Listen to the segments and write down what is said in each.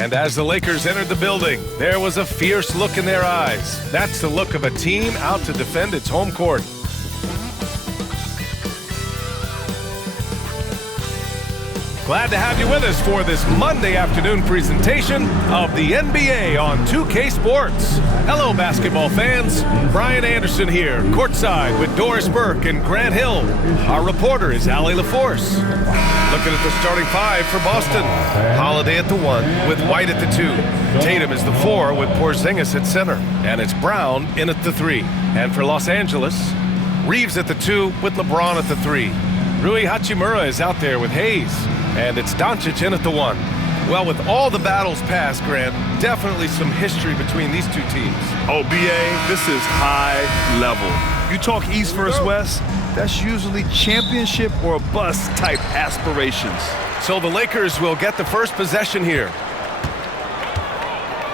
And as the Lakers entered the building, there was a fierce look in their eyes. That's the look of a team out to defend its home court. Glad to have you with us for this Monday afternoon presentation of the NBA on 2K Sports. Hello, basketball fans. Brian Anderson here, courtside with Doris Burke and Grant Hill. Our reporter is Allie LaForce. Looking at the starting five for Boston. Holiday at the 1 with White at the 2. Tatum is the 4 with Porzingis at center. And it's Brown in at the 3. And for Los Angeles, Reeves at the 2 with LeBron at the 3. Rui Hachimura is out there with Hayes. And it's Doncic in at the 1. Well, with all the battles past, Grant, definitely some history between these two teams. Oh, B.A., this is high level. You talk East versus West, that's usually championship or bust type aspirations. So the Lakers will get the first possession here.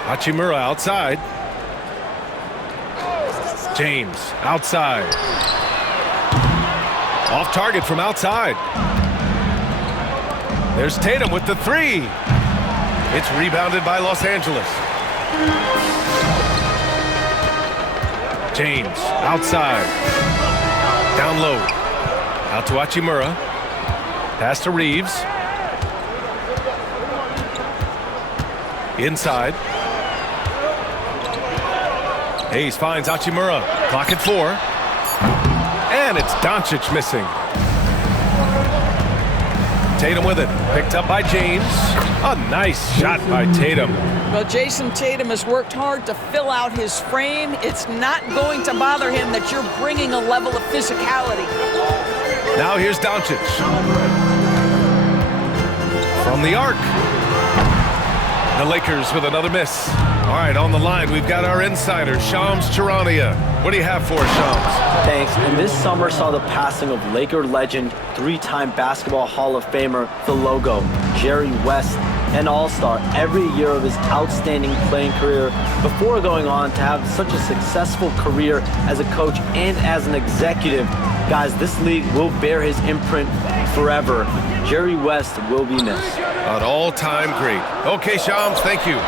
Hachimura outside. James outside. Off target from outside. There's Tatum with the 3. It's rebounded by Los Angeles. James outside. Down low. Out to Hachimura. Pass to Reeves. Inside. Hayes finds Hachimura. Clock at 4. And it's Doncic missing. Tatum with it. Picked up by James. A nice shot by Tatum. Well, Jason Tatum has worked hard to fill out his frame. It's not going to bother him that you're bringing a level of physicality. Now here's Doncic. From the arc. The Lakers with another miss. All right, on the line, we've got our insider, Shams Charania. What do you have for us, Shams? Thanks. And this summer saw the passing of Laker legend, 3-time Basketball Hall of Famer, the logo, Jerry West, an all-star every year of his outstanding playing career before going on to have such a successful career as a coach and as an executive. Guys, this league will bear his imprint forever. Jerry West will be missed. An all-time great. Okay, Shams, thank you.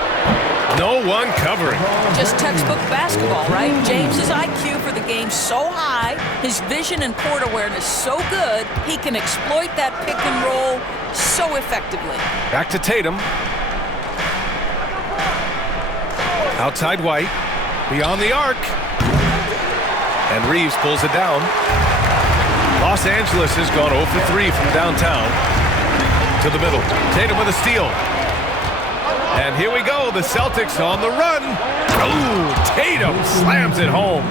No one covering. Just textbook basketball, right? James's IQ for the game so high, his vision and court awareness so good, he can exploit that pick and roll so effectively. Back to Tatum. Outside White. Beyond the arc. And Reeves pulls it down. Los Angeles has gone 0 for 3 from downtown to the middle. Tatum with a steal. And here we go, the Celtics on the run. Oh, Tatum slams it home.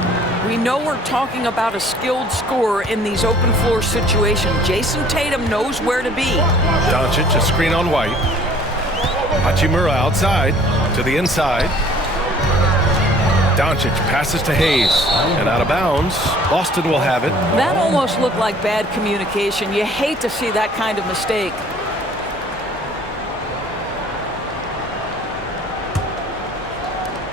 We know we're talking about a skilled scorer in these open floor situations. Jason Tatum knows where to be. Doncic, a screen on White. Hachimura outside to the inside. Doncic passes to Hayes. And out of bounds, Boston will have it. That almost looked like bad communication. You hate to see that kind of mistake.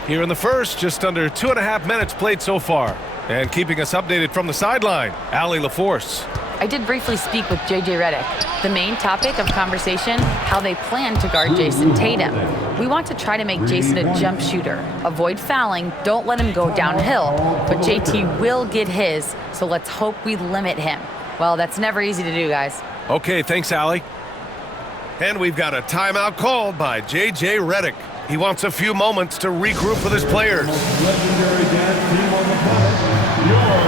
Here in the first, just under 2.5 minutes played so far. And keeping us updated from the sideline, Allie LaForce. I did briefly speak with J.J. Redick. The main topic of conversation, how they plan to guard Jason Tatum. We want to try to make Jason a jump shooter. Avoid fouling, don't let him go downhill. But JT will get his, so let's hope we limit him. Well, that's never easy to do, guys. Okay, thanks, Allie. And we've got a timeout called by J.J. Redick. He wants a few moments to regroup with his players. Legendary dance team on the floor. Your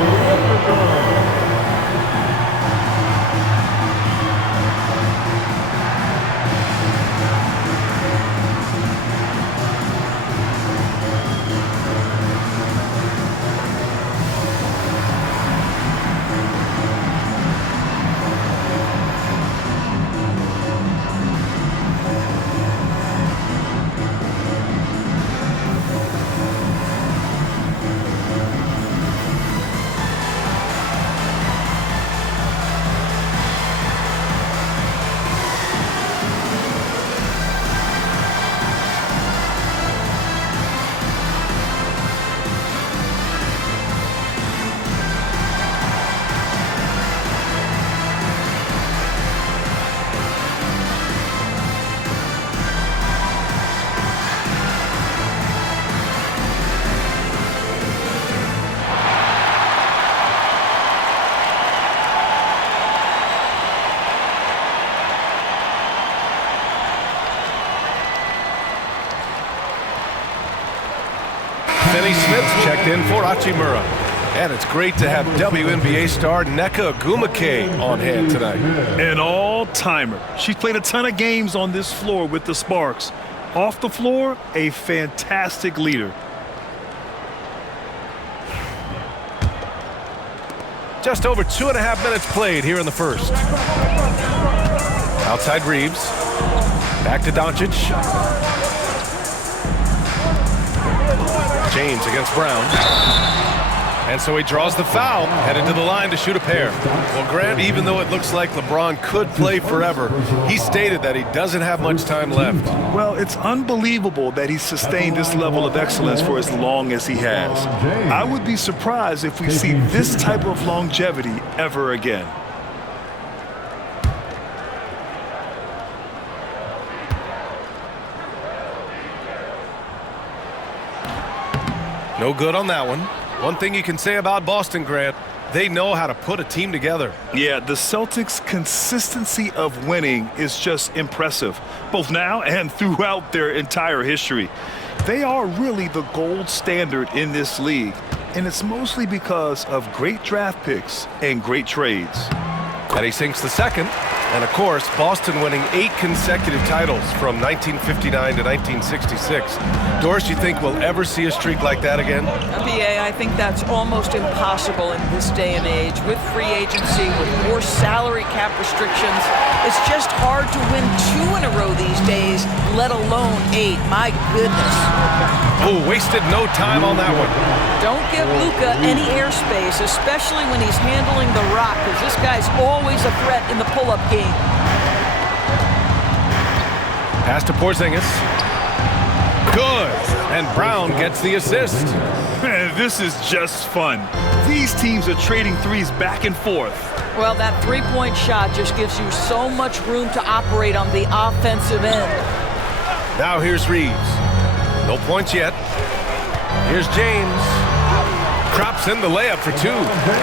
Smith's checked in for Hachimura. And it's great to have WNBA star Nneka Ogwumike on hand tonight. An all-timer. She's played a ton of games on this floor with the Sparks. Off the floor, a fantastic leader. Just over 2.5 minutes played here in the first. Outside Reeves. Back to Doncic. James against Brown. And so he draws the foul, headed to the line to shoot a pair. Well, Grant, even though it looks like LeBron could play forever, he stated that he doesn't have much time left. Well, it's unbelievable that he's sustained this level of excellence for as long as he has. I would be surprised if we see this type of longevity ever again. No good on that one. One thing you can say about Boston, Grant, they know how to put a team together. Yeah, the Celtics' consistency of winning is just impressive, both now and throughout their entire history. They are really the gold standard in this league, and it's mostly because of great draft picks and great trades. And he sinks the second. And, of course, Boston winning 8 consecutive titles from 1959 to 1966. Doris, you think we'll ever see a streak like that again? BA, I think that's almost impossible in this day and age. With free agency, with more salary cap restrictions, it's just hard to win 2 in a row these days, let alone 8. My goodness. Oh, wasted no time on that one. Don't give Luka any airspace, especially when he's handling the rock, because this guy's always a threat in the pull-up game. Pass to Porzingis. Good. And Brown gets the assist. Man, this is just fun. These teams are trading threes back and forth. Well, that three-point shot just gives you so much room to operate on the offensive end. Now here's Reeves. No points yet. Here's James. Drops in the layup for 2.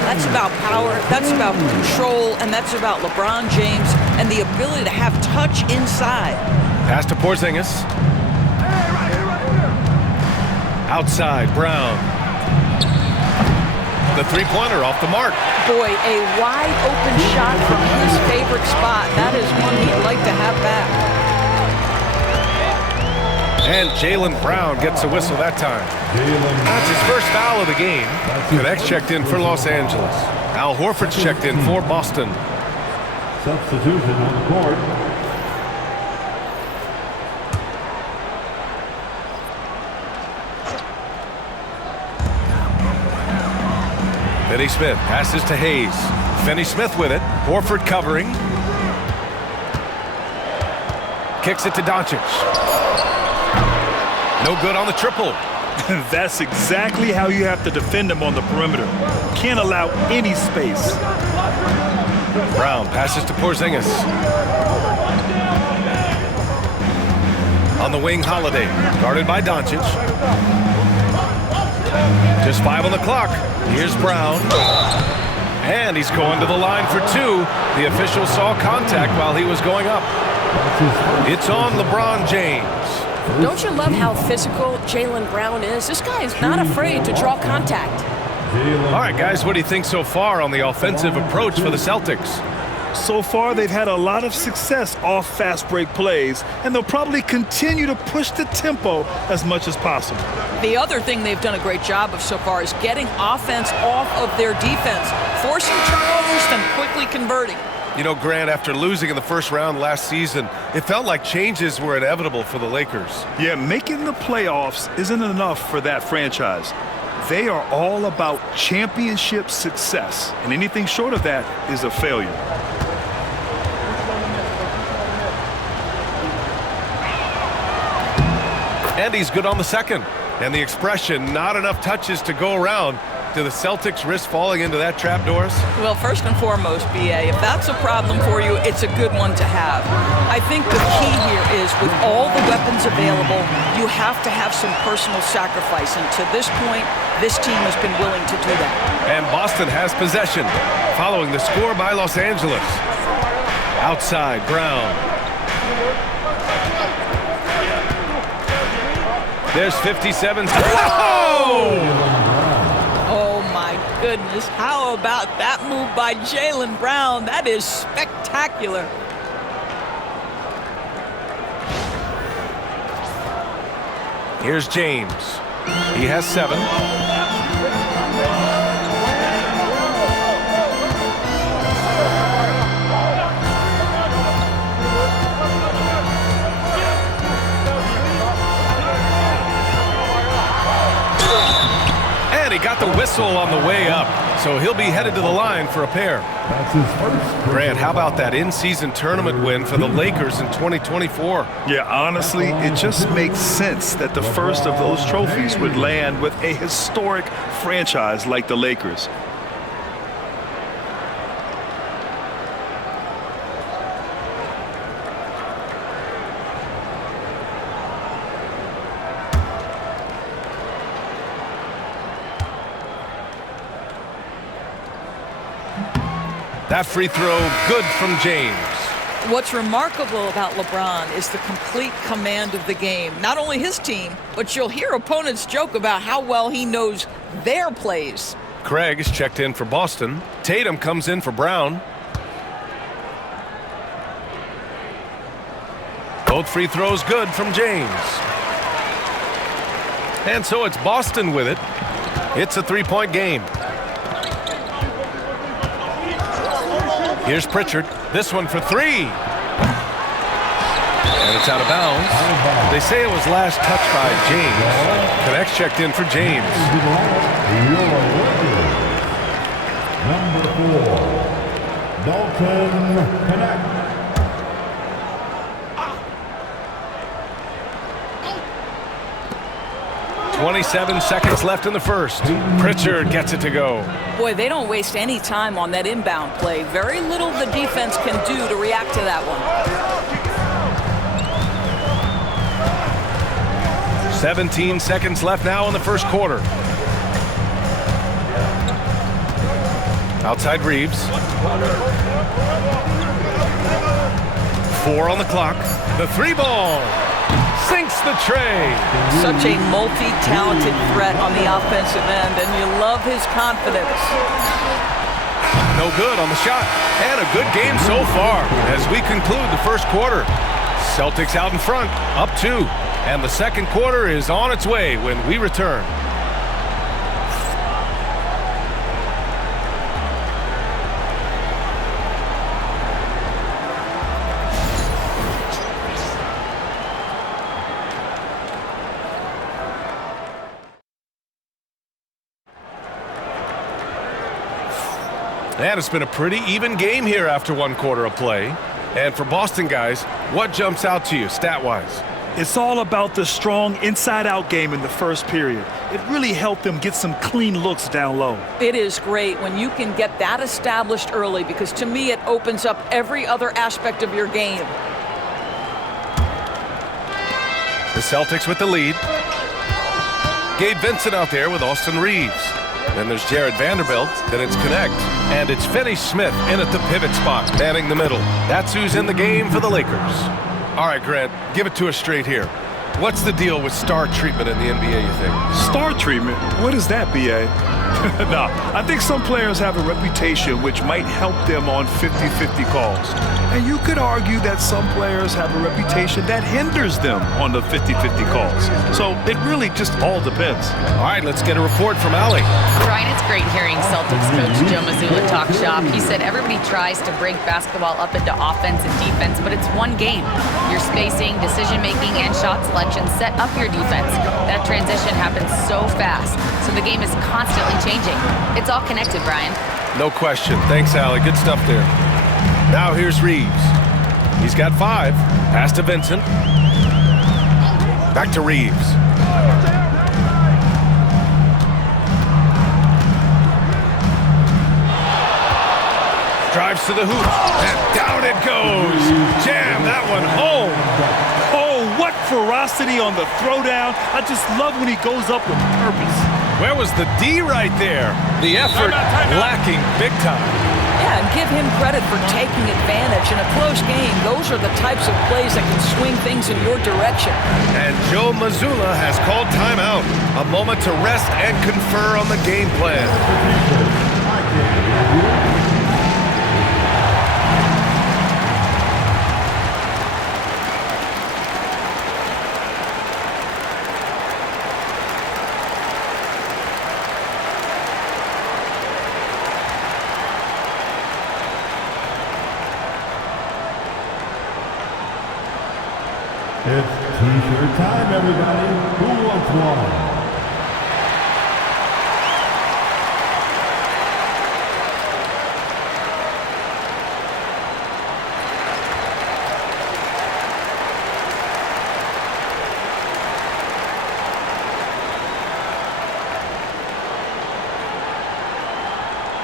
That's about power, that's about control, and that's about LeBron James and the ability to have touch inside. Pass to Porzingis. Outside, Brown. The three-pointer off the mark. Boy, a wide-open shot from his favorite spot. That is one he'd like to have back. And Jaylen Brown gets a whistle that time. That's his first foul of the game. Connects checked in for Los Angeles. Al Horford's checked in for Boston. Substitution on the court. Finney Smith passes to Hayes. Finney Smith with it. Horford covering. Kicks it to Doncic. No good on the triple. That's exactly how you have to defend him on the perimeter. Can't allow any space. Brown passes to Porzingis. On the wing, Holiday. Guarded by Doncic. Just 5 on the clock. Here's Brown. And he's going to the line for 2. The official saw contact while he was going up. It's on LeBron James. Don't you love how physical Jaylen Brown is? This guy is not afraid to draw contact. All right, guys, what do you think so far on the offensive approach for the Celtics? So far, they've had a lot of success off fast break plays, and they'll probably continue to push the tempo as much as possible. The other thing they've done a great job of so far is getting offense off of their defense, forcing turnovers, then quickly converting. You know, Grant, after losing in the first round last season, it felt like changes were inevitable for the Lakers. Yeah, making the playoffs isn't enough for that franchise. They are all about championship success, and anything short of that is a failure. And he's good on the second. And the expression, not enough touches to go around. Do the Celtics risk falling into that trap, Doris? Well, first and foremost, BA, if that's a problem for you, it's a good one to have. I think the key here is with all the weapons available, you have to have some personal sacrifice. And to this point, this team has been willing to do that. And Boston has possession, following the score by Los Angeles. Outside, Brown. There's 57. Oh! Oh, my goodness. How about that move by Jaylen Brown? That is spectacular. Here's James. He has 7. And he got the whistle on the way up, so he'll be headed to the line for a pair. That's his first. Grant, how about that in-season tournament win for the Lakers in 2024? Yeah, honestly, it just makes sense that the first of those trophies would land with a historic franchise like the Lakers. That free throw, good from James. What's remarkable about LeBron is the complete command of the game. Not only his team, but you'll hear opponents joke about how well he knows their plays. Craig is checked in for Boston. Tatum comes in for Brown. Both free throws good from James. And so it's Boston with it. It's a 3-point game. Here's Pritchard. This one for 3. And it's out of bounds. They say it was last touched by James. Connects checked in for James. Number 4, Dalton Connect. 27 seconds left in the first. Pritchard gets it to go. Boy, they don't waste any time on that inbound play. Very little the defense can do to react to that one. 17 seconds left now in the first quarter. Outside Reeves. 4 on the clock. The 3-ball. Sinks the tray. Such a multi-talented threat on the offensive end, and you love his confidence. No good on the shot. And a good game so far as we conclude the first quarter. Celtics out in front, up 2. And the second quarter is on its way when we return. And it's been a pretty even game here after 1 quarter of play. And for Boston guys, what jumps out to you stat-wise? It's all about the strong inside-out game in the first period. It really helped them get some clean looks down low. It is great when you can get that established early, because to me it opens up every other aspect of your game. The Celtics with the lead. Gabe Vincent out there with Austin Reeves. Then there's Jared Vanderbilt. Then it's Connect. And it's Finney-Smith in at the pivot spot, manning the middle. That's who's in the game for the Lakers. All right, Grant, give it to us straight here. What's the deal with star treatment in the NBA, you think? Star treatment? What is that, B.A.? No, I think some players have a reputation which might help them on 50-50 calls. And you could argue that some players have a reputation that hinders them on the 50-50 calls. So it really just all depends. All right, let's get a report from Allie. Brian, it's great hearing Celtics coach Joe Mazzulla talk shop. He said everybody tries to break basketball up into offense and defense, but it's one game. Your spacing, decision-making, and shot selection set up your defense. That transition happens so fast, so the game is constantly changing. It's all connected, Brian. No question. Thanks, Allie. Good stuff there. Now here's Reeves. He's got 5. Pass to Vincent. Back to Reeves. Drives to the hoop. And down it goes. Jam that one home. Oh, what ferocity on the throwdown. I just love when he goes up with purpose. Where was the D right there? The effort lacking big time. Yeah, and give him credit for taking advantage. In a close game, those are the types of plays that can swing things in your direction. And Joe Mazzulla has called timeout. A moment to rest and confer on the game plan. It's T-shirt time, everybody. Who wants one?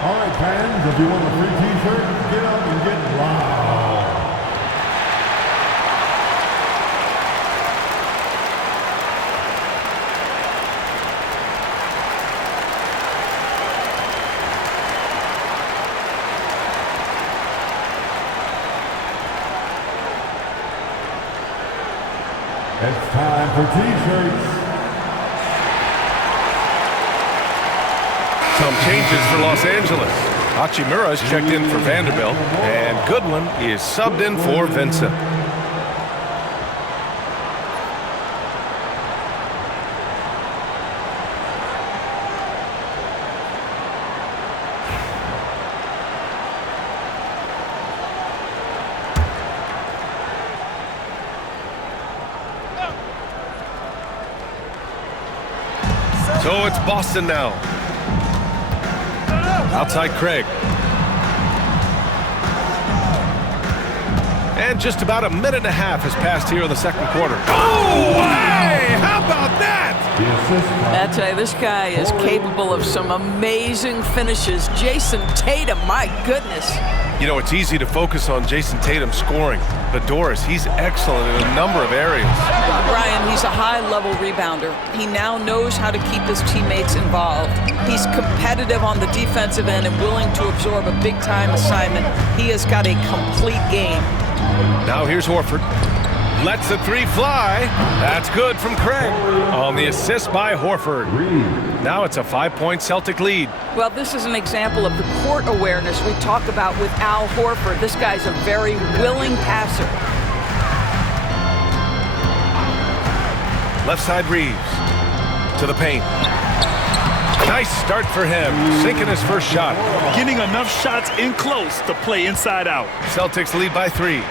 All right, fans, if you want a free T-shirt, get up and get loud. It's time for T-shirts. Some changes for Los Angeles. Hachimura's checked in for Vanderbilt, and Goodwin is subbed in for Vincent. So it's Boston now. Outside Craig. And just about a minute and a half has passed here in the second quarter. Oh, hey! How about that? I'd say this guy is capable of some amazing finishes. Jason Tatum, my goodness. You know, it's easy to focus on Jason Tatum scoring, but Doris, he's excellent in a number of areas. Brian, he's a high-level rebounder. He now knows how to keep his teammates involved. He's competitive on the defensive end and willing to absorb a big-time assignment. He has got a complete game. Now here's Horford. Lets the three fly. That's good from Craig on the assist by Horford. Now it's a 5-point Celtic lead. Well, this is an example of the court awareness we talk about with Al Horford. This guy's a very willing passer. Left side Reeves to the paint. Nice start for him, sinking his first shot. Getting enough shots in close to play inside out. Celtics lead by 3.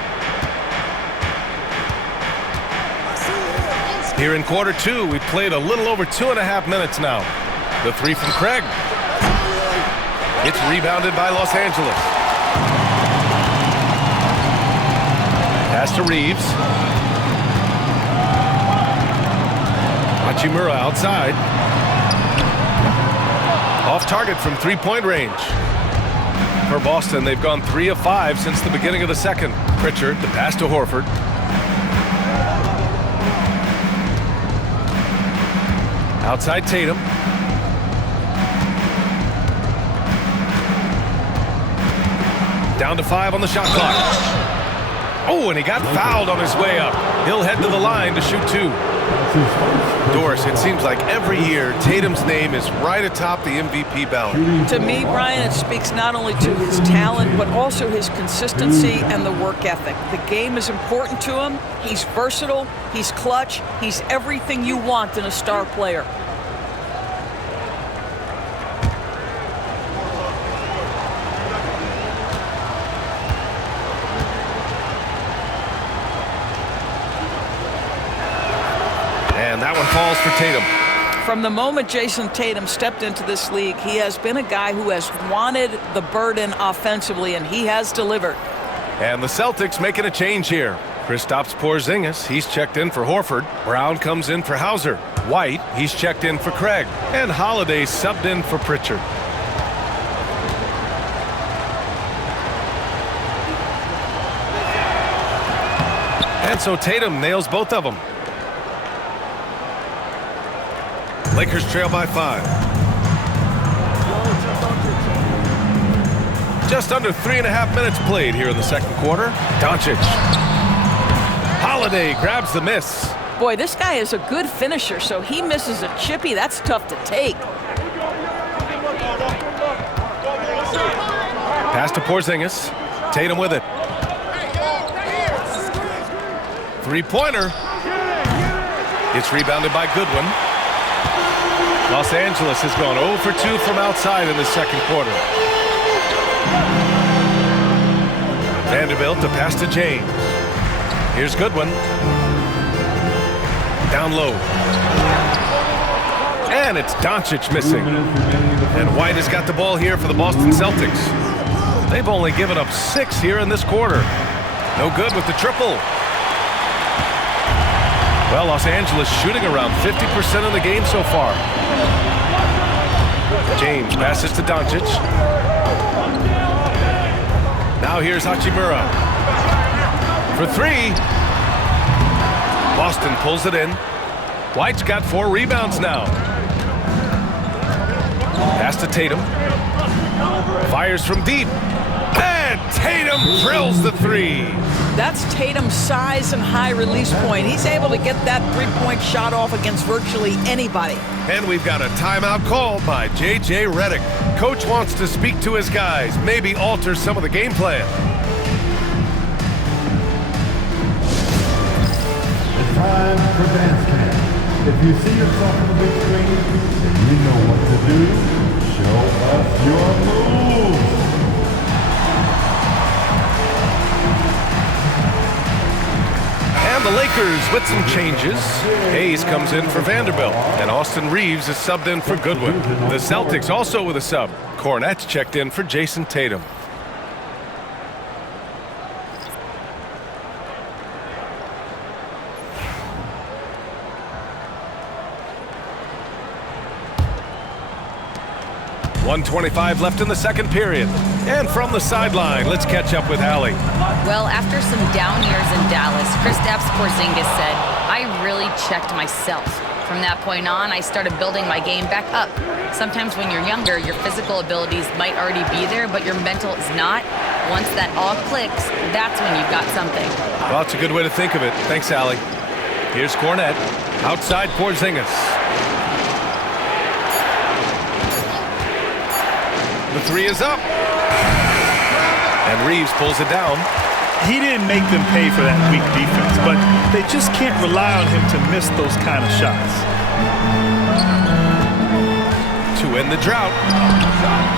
Here in quarter 2, we've played a little over 2.5 minutes now. The three from Craig. It's rebounded by Los Angeles. Pass to Reeves. Hachimura outside. Off target from three-point range. For Boston, they've gone 3 of 5 since the beginning of the second. Pritchard, the pass to Horford. Outside Tatum. Down to 5 on the shot clock. Oh, and he got fouled on his way up. He'll head to the line to shoot 2. Doris, it seems like every year Tatum's name is right atop the MVP ballot. To me, Brian, it speaks not only to his talent, but also his consistency and the work ethic. The game is important to him. He's versatile. He's clutch. He's everything you want in a star player. And that one falls for Tatum. From the moment Jason Tatum stepped into this league, he has been a guy who has wanted the burden offensively, and he has delivered. And the Celtics making a change here. Kristaps Porzingis, he's checked in for Horford. Brown comes in for Hauser. White, he's checked in for Craig. And Holiday subbed in for Pritchard. And so Tatum nails both of them. Lakers trail by 5. Just under 3.5 minutes played here in the second quarter. Doncic. Holiday grabs the miss. Boy, this guy is a good finisher, so he misses a chippy. That's tough to take. Pass to Porzingis. Tatum with it. Three-pointer. It's rebounded by Goodwin. Los Angeles has gone 0 for 2 from outside in the second quarter. Vanderbilt to pass to James. Here's Goodwin. Down low. And it's Doncic missing. And White has got the ball here for the Boston Celtics. They've only given up 6 here in this quarter. No good with the triple. Well, Los Angeles shooting around 50% of the game so far. James passes to Doncic. Now here's Hachimura. For 3. Boston pulls it in. White's got 4 rebounds now. Pass to Tatum. Fires from deep. And Tatum drills the 3. That's Tatum's size and high release point. He's able to get that three-point shot off against virtually anybody. And we've got a timeout called by J.J. Redick. Coach wants to speak to his guys, maybe alter some of the game plan. It's time for dance camp. If you see yourself on the big screen and you know what to do, show us your moves. And the Lakers with some changes. Hayes comes in for Vanderbilt, and Austin Reeves is subbed in for Goodwin. The Celtics also with a sub. Cornette's checked in for Jason Tatum. .125 left in the second period. And from the sideline, let's catch up with Allie. Well, after some down years in Dallas, Kristaps Porzingis said, I really checked myself. From that point on, I started building my game back up. Sometimes when you're younger, your physical abilities might already be there, but your mental is not. Once that all clicks, that's when you've got something. Well, it's a good way to think of it. Thanks, Allie. Here's Cornette. Outside Porzingis. The 3 is up. And Reeves pulls it down. He didn't make them pay for that weak defense, but they just can't rely on him to miss those kind of shots. To end the drought.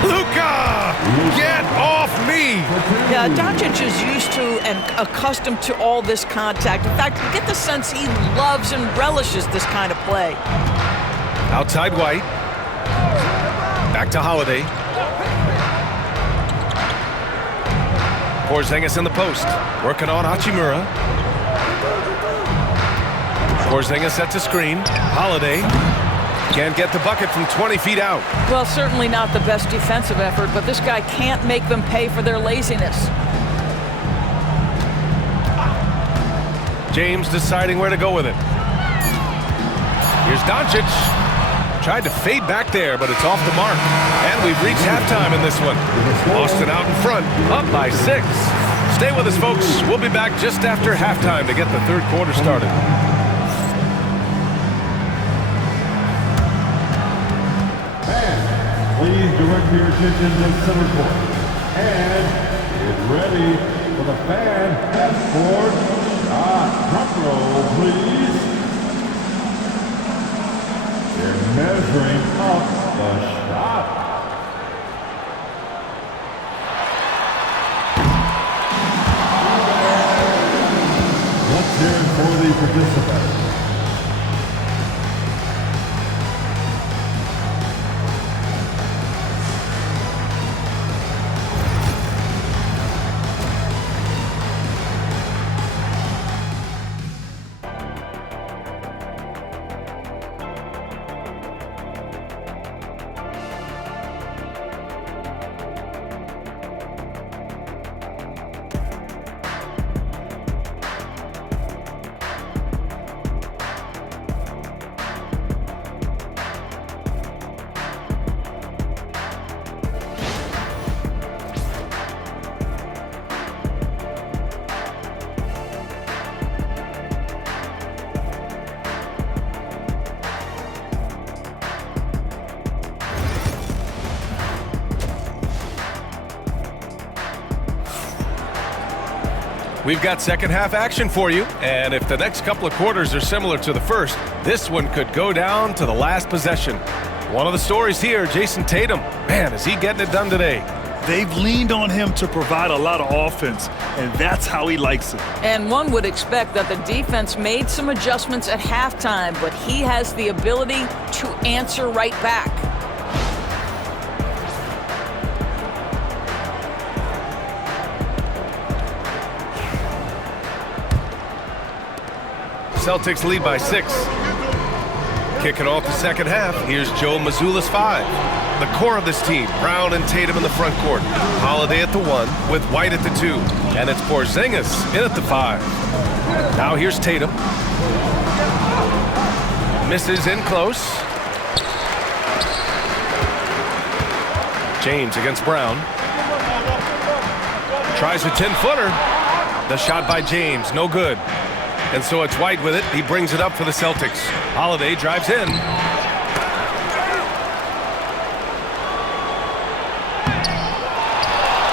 Luka! Get off me! Yeah, Doncic is used to and accustomed to all this contact. In fact, you get the sense he loves and relishes this kind of play. Outside White. Back to Holiday. Porzingis in the post. Working on Hachimura. Porzingis sets a screen. Holiday can't get the bucket from 20 feet out. Well, certainly not the best defensive effort, but this guy can't make them pay for their laziness. James deciding where to go with it. Here's Doncic. Tried to fade back there, but it's off the mark. And we've reached halftime in this one. Boston out in front, up by 6. Stay with us, folks. We'll be back just after halftime to get the third quarter started. Fans, please direct your attention to center court. And get ready for the fan half-court shot. Drum roll, please. They're measuring up the shot. Let's hear it for the participants. We've got second half action for you, and if the next couple of quarters are similar to the first, this one could go down to the last possession. One of the stories here, Jason Tatum. Man, is he getting it done today? They've leaned on him to provide a lot of offense, and that's how he likes it. And one would expect that the defense made some adjustments at halftime, but he has the ability to answer right back. Celtics lead by 6. Kicking off the second half, here's Joe Mazzulla's 5. The core of this team, Brown and Tatum in the front court. Holiday at the 1 with White at the 2. And it's Porzingis in at the 5. Now here's Tatum. Misses in close. James against Brown. Tries a 10-footer. The shot by James, no good. And so it's White with it. He brings it up for the Celtics. Holiday drives in.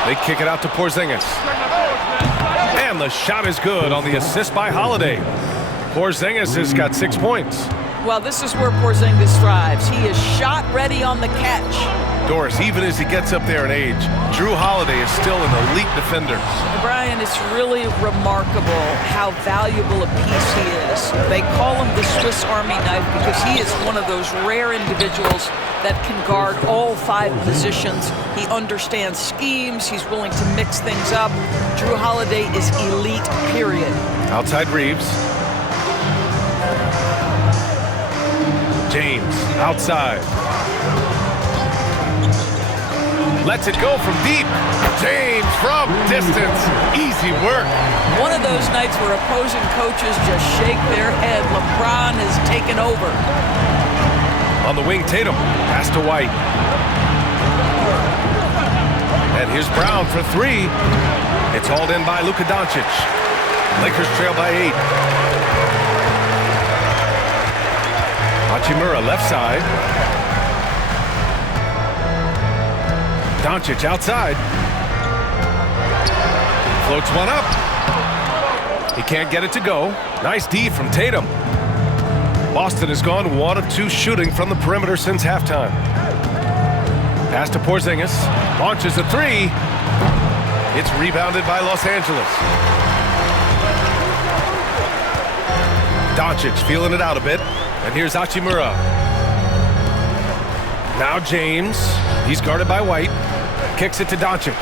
They kick it out to Porzingis. And the shot is good on the assist by Holiday. Porzingis has got 6 points. Well, this is where Porzingis thrives. He is shot ready on the catch. Doris, even as he gets up there in age, Drew Holiday is still an elite defender. Brian, it's really remarkable how valuable a piece he is. They call him the Swiss Army knife because he is one of those rare individuals that can guard all 5 positions. He understands schemes. He's willing to mix things up. Drew Holiday is elite, period. Outside Reeves. James, outside. Lets it go from deep. James from distance. Easy work. One of those nights where opposing coaches just shake their head. LeBron has taken over. On the wing, Tatum. Pass to White. And here's Brown for 3. It's hauled in by Luka Doncic. Lakers trail by 8. Hachimura left side. Doncic outside. Floats one up. He can't get it to go. Nice D from Tatum. Boston has gone 1 of 2 shooting from the perimeter since halftime. Pass to Porzingis. Launches a 3. It's rebounded by Los Angeles. Doncic feeling it out a bit. And here's Hachimura. Now James. He's guarded by White. Kicks it to Doncic.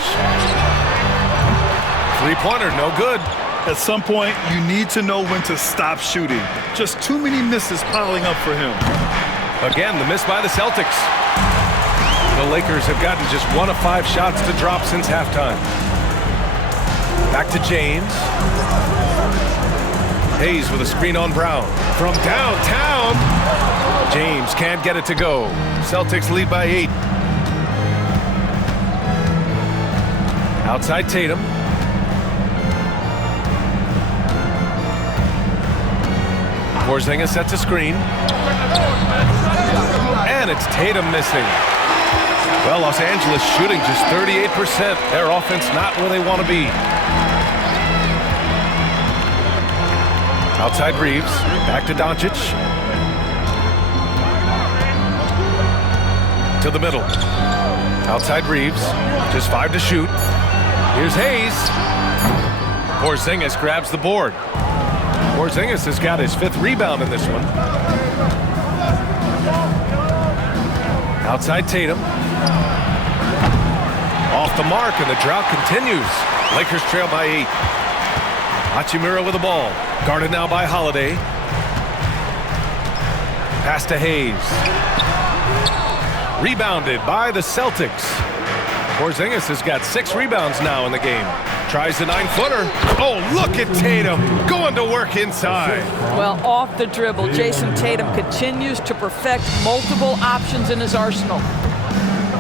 3-pointer, no good. At some point, you need to know when to stop shooting. Just too many misses piling up for him. Again, the miss by the Celtics. The Lakers have gotten just 1 of 5 shots to drop since halftime. Back to James. Hayes with a screen on Brown. From downtown. James can't get it to go. Celtics lead by 8. Outside Tatum. Porzingis sets a screen. And it's Tatum missing. Well, Los Angeles shooting just 38%. Their offense not where they want to be. Outside Reeves. Back to Doncic. To the middle. Outside Reeves. Just 5 to shoot. Here's Hayes. Porzingis grabs the board. Porzingis has got his 5th rebound in this one. Outside Tatum. Off the mark, and the drought continues. Lakers trail by 8. Hachimura with the ball. Guarded now by Holiday. Pass to Hayes. Rebounded by the Celtics. Porzingis has got 6 rebounds now in the game. Tries the 9-footer. Oh, look at Tatum going to work inside. Well, off the dribble, Jason Tatum continues to perfect multiple options in his arsenal.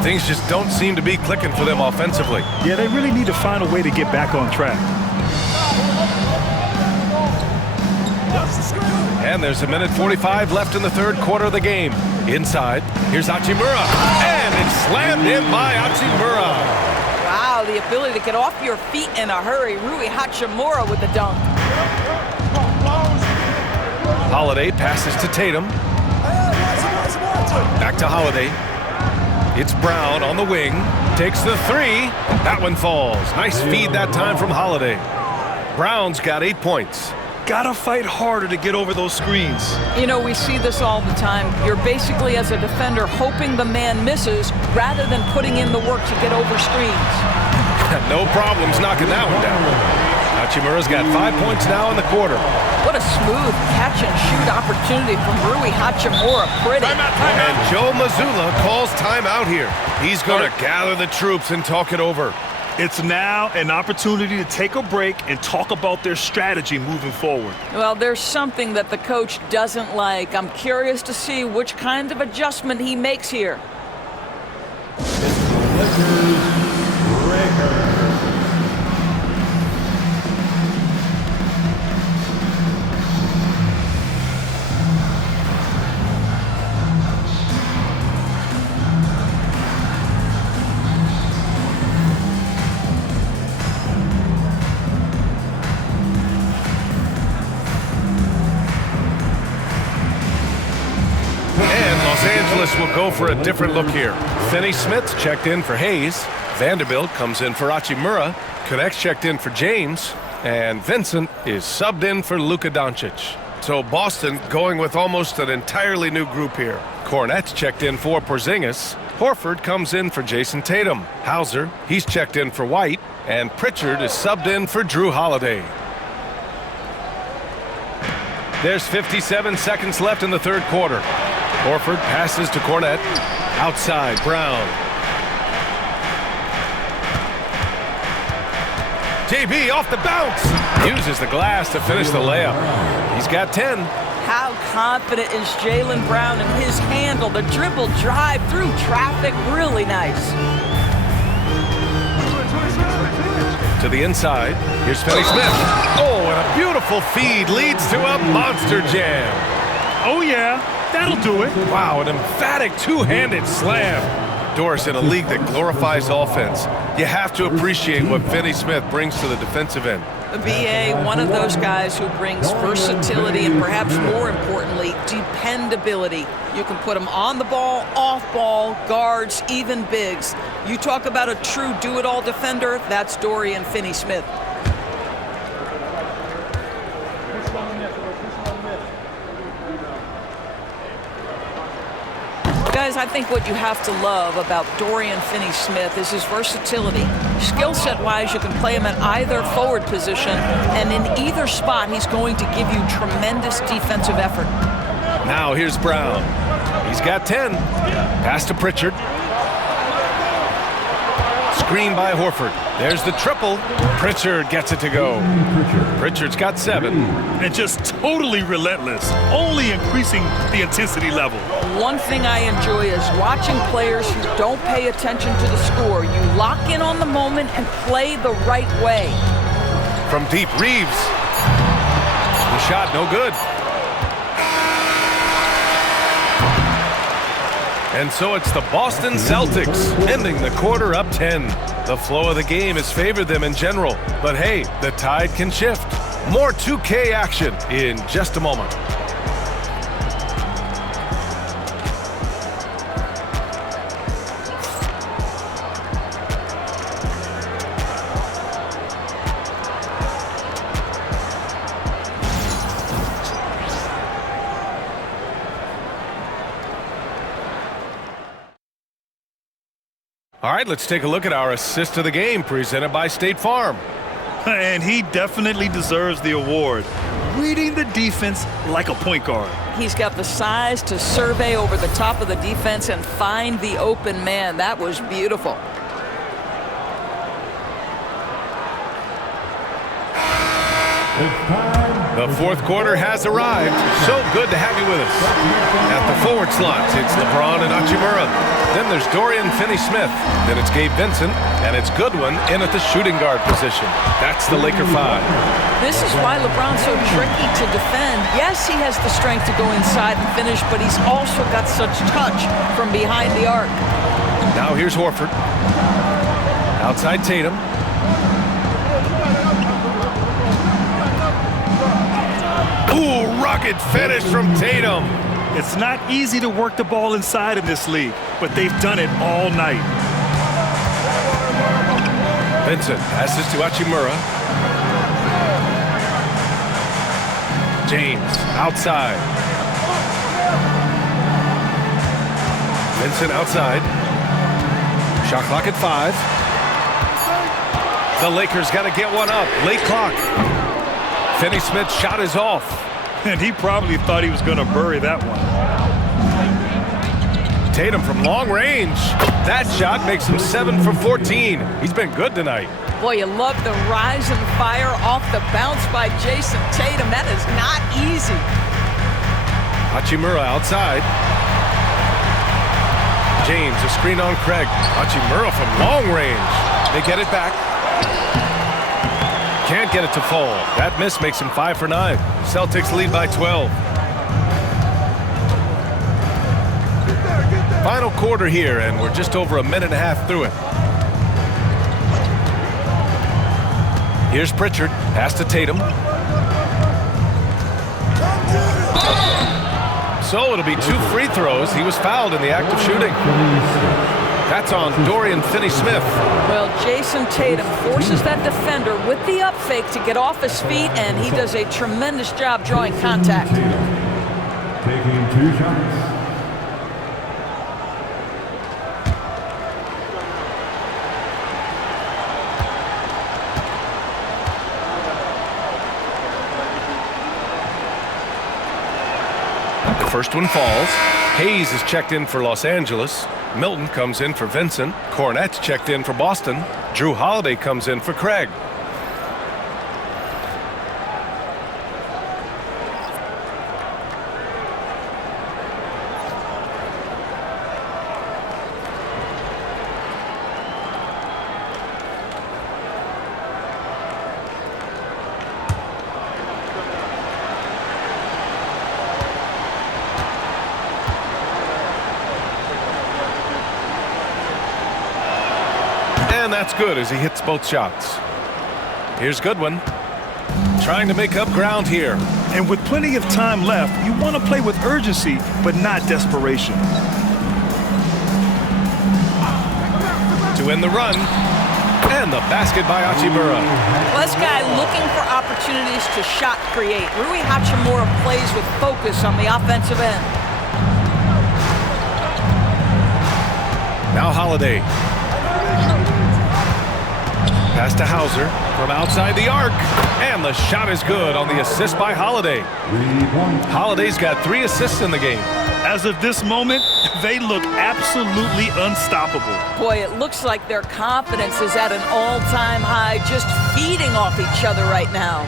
Things just don't seem to be clicking for them offensively. Yeah, they really need to find a way to get back on track. And there's 1:45 left in the 3rd quarter of the game. Inside, here's Hachimura. And it's slammed in by Hachimura. Wow, the ability to get off your feet in a hurry. Rui Hachimura with the dunk. Holiday passes to Tatum. Back to Holiday. It's Brown on the wing. Takes the three. That one falls. Nice feed that time from Holiday. Brown's got 8 points. Gotta fight harder to get over those screens. You know, we see this all the time. You're basically, as a defender, hoping the man misses rather than putting in the work to get over screens. No problems knocking that one down. Hachimura's got 5 points now in the quarter. What a smooth catch-and-shoot opportunity from Rui Hachimura. Pretty. And Joe Mazzulla calls timeout here. He's going to gather the troops and talk it over. It's now an opportunity to take a break and talk about their strategy moving forward. Well, there's something that the coach doesn't like. I'm curious to see which kind of adjustment he makes here. Will go for a different look here. Finney Smith checked in for Hayes. Vanderbilt comes in for Hachimura. Connects checked in for James. And Vincent is subbed in for Luka Doncic. So Boston going with almost an entirely new group here. Cornette's checked in for Porzingis. Horford comes in for Jason Tatum. Hauser, he's checked in for White. And Pritchard is subbed in for Drew Holiday. There's 57 seconds left in the third quarter. Horford passes to Cornette. Outside, Brown. JB off the bounce. Uses the glass to finish the layup. He's got 10. How confident is Jaylen Brown in his handle? The dribble drive through traffic, really nice. To the inside. Here's Finney Smith. Oh, and a beautiful feed leads to a monster jam. Oh, yeah. That'll do it. Wow, an emphatic two-handed slam. Doris, in a league that glorifies offense, you have to appreciate what Finney Smith brings to the defensive end. BA, one of those guys who brings versatility and perhaps more importantly, dependability. You can put him on the ball, off ball, guards, even bigs. You talk about a true do-it-all defender, that's Dorian Finney-Smith. Guys, I think what you have to love about Dorian Finney-Smith is his versatility. Skill set-wise, you can play him at either forward position, and in either spot, he's going to give you tremendous defensive effort. Now here's Brown. He's got 10. Pass to Pritchard. Screen by Horford. There's the triple. Pritchard gets it to go. Pritchard's got 7. And just totally relentless, only increasing the intensity level. One thing I enjoy is watching players who don't pay attention to the score. You lock in on the moment and play the right way. From deep, Reeves. The shot no good. And so it's the Boston Celtics ending the quarter up 10. The flow of the game has favored them in general. But hey, the tide can shift. More 2K action in just a moment. All right, let's take a look at our assist of the game presented by State Farm. And he definitely deserves the award. Reading the defense like a point guard. He's got the size to survey over the top of the defense and find the open man. That was beautiful. The fourth quarter has arrived. So good to have you with us. At the forward slots, it's LeBron and Hachimura. Then there's Dorian Finney-Smith. Then it's Gabe Vincent. And it's Goodwin in at the shooting guard position. That's the Laker 5. This is why LeBron's so tricky to defend. Yes, he has the strength to go inside and finish, but he's also got such touch from behind the arc. Now here's Horford. Outside Tatum. Ooh, rugged finish from Tatum. It's not easy to work the ball inside in this league, but they've done it all night. Vincent passes to Hachimura. James outside. Vincent outside. Shot clock at 5. The Lakers got to get one up. Late clock. Finney-Smith's shot is off. And he probably thought he was going to bury that one. Tatum from long range. That shot makes him 7 for 14. He's been good tonight. Boy, you love the rise and fire off the bounce by Jason Tatum. That is not easy. Hachimura outside. James, a screen on Craig. Hachimura from long range. They get it back. Can't get it to fall. That miss makes him 5 for 9. Celtics lead by 12. Final quarter here, and we're just over a minute and a half through it. Here's Pritchard. Pass to Tatum. So it'll be 2 free throws. He was fouled in the act of shooting. That's on Dorian Finney-Smith. Well, Jason Tatum forces that defender with the up fake to get off his feet, and he does a tremendous job drawing contact. Taking 2 shots. The first one falls. Hayes is checked in for Los Angeles. Milton comes in for Vincent. Cornette's checked in for Boston. Drew Holiday comes in for Craig. And that's good as he hits both shots. Here's Goodwin. Trying to make up ground here. And with plenty of time left, you want to play with urgency, but not desperation. To end the run. And the basket by Hachimura. Well, this guy looking for opportunities to shot create. Rui Hachimura plays with focus on the offensive end. Now Holiday. Pass to Hauser from outside the arc. And the shot is good on the assist by Holiday. Holiday's got 3 assists in the game. As of this moment, they look absolutely unstoppable. Boy, it looks like their confidence is at an all-time high, just feeding off each other right now.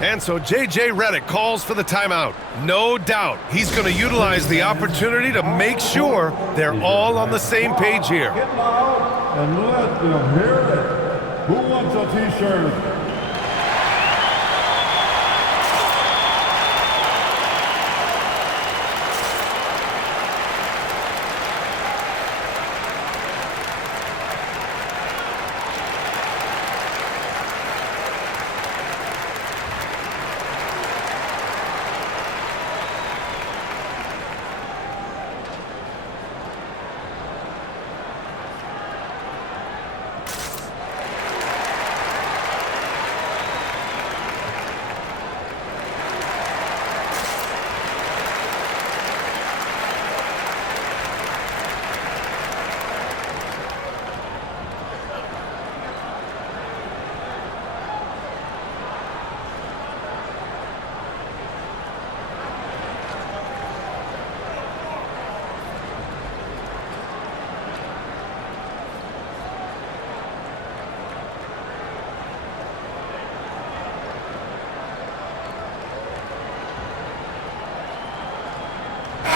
And so J.J. Redick calls for the timeout. No doubt he's going to utilize the opportunity to make sure they're all on the same page here. Get loud and let them hear it. Who wants a t-shirt?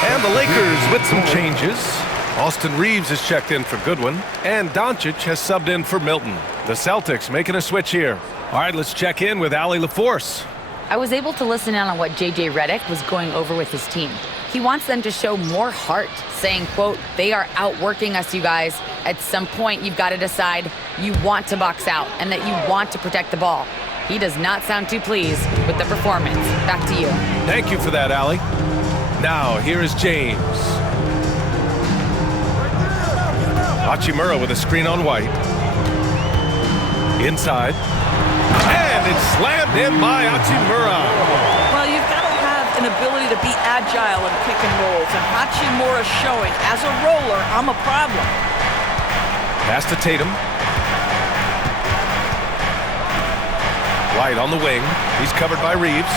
And the Lakers with some changes. Austin Reeves is checked in for Goodwin, and Doncic has subbed in for Milton. The Celtics making a switch here. All right, let's check in with Allie LaForce. I was able to listen in on what J.J. Redick was going over with his team. He wants them to show more heart, saying, quote, "They are outworking us, you guys. At some point, you've got to decide you want to box out and that you want to protect the ball." He does not sound too pleased with the performance. Back to you. Thank you for that, Allie. Now, here is James. Hachimura with a screen on White. Inside. And it's slammed in by Hachimura. Well, you've got to have an ability to be agile in pick and rolls, and Hachimura's showing, as a roller, I'm a problem. Pass to Tatum. White on the wing. He's covered by Reeves.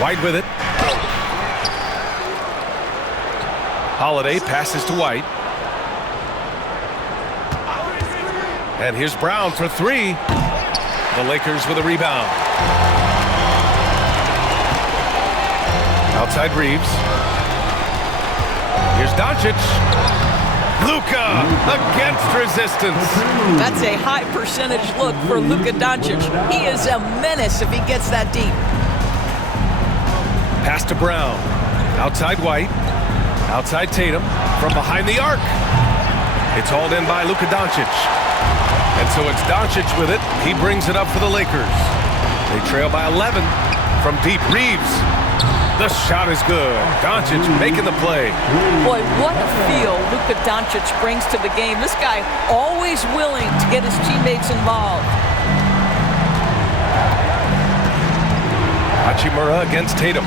White with it. Holiday passes to White. And here's Brown for three. The Lakers with a rebound. Outside Reeves. Here's Doncic. Luka against resistance. That's a high percentage look for Luka Doncic. He is a menace if he gets that deep. Pass to Brown. Outside White. Outside Tatum. From behind the arc. It's hauled in by Luka Doncic. And so it's Doncic with it. He brings it up for the Lakers. They trail by 11 from deep. Reeves. The shot is good. Doncic making the play. Boy, what a feel Luka Doncic brings to the game. This guy always willing to get his teammates involved. Hachimura against Tatum.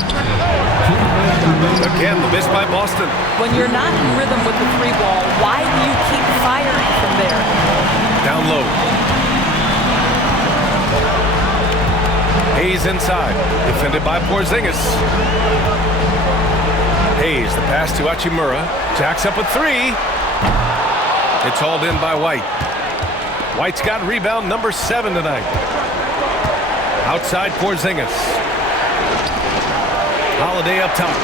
Again, the miss by Boston. When you're not in rhythm with the three ball, why do you keep firing from there? Down low. Hayes inside. Defended by Porzingis. Hayes, the pass to Hachimura. Jacks up with three. It's hauled in by White. White's got rebound number 7 tonight. Outside Porzingis. Holiday up top.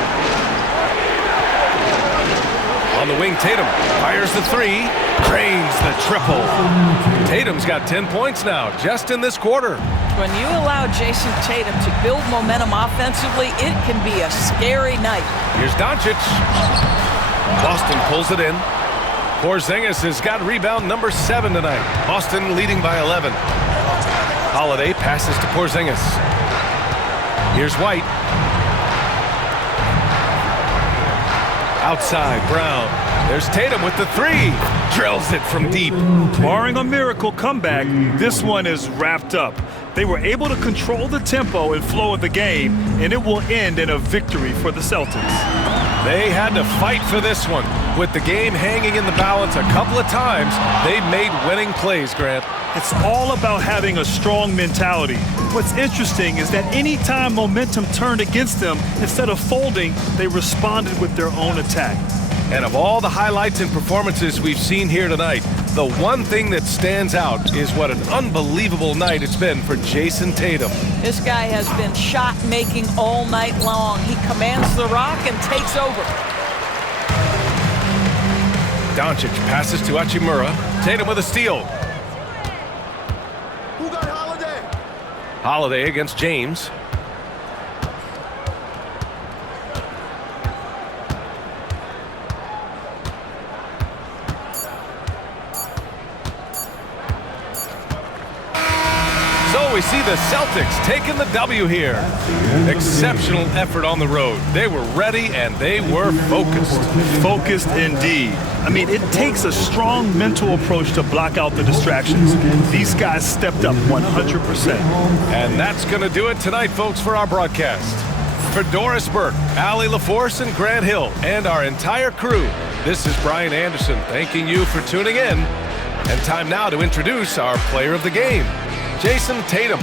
On the wing, Tatum fires the three. Drains the triple. Tatum's got 10 points now, just in this quarter. When you allow Jason Tatum to build momentum offensively, it can be a scary night. Here's Doncic. Boston pulls it in. Porzingis has got rebound number 7 tonight. Boston leading by 11. Holiday passes to Porzingis. Here's White. Outside, Brown. There's Tatum with the three. Drills it from deep. Barring a miracle comeback, this one is wrapped up. They were able to control the tempo and flow of the game, and it will end in a victory for the Celtics. They had to fight for this one. With the game hanging in the balance a couple of times, they made winning plays, Grant. It's all about having a strong mentality. What's interesting is that any time momentum turned against them, instead of folding, they responded with their own attack. And of all the highlights and performances we've seen here tonight, the one thing that stands out is what an unbelievable night it's been for Jason Tatum. This guy has been shot-making all night long. He commands the rock and takes over. Doncic passes to Hachimura. Tatum with a steal. Who got Holiday? Holiday against James. So we see the Celtics taking the W here. Exceptional effort on the road. They were ready and they were focused. Focused indeed. I mean, it takes a strong mental approach to block out the distractions. These guys stepped up 100%. And that's going to do it tonight, folks, for our broadcast. For Doris Burke, Allie LaForce, and Grant Hill, and our entire crew, this is Brian Anderson thanking you for tuning in. And time now to introduce our player of the game, Jason Tatum.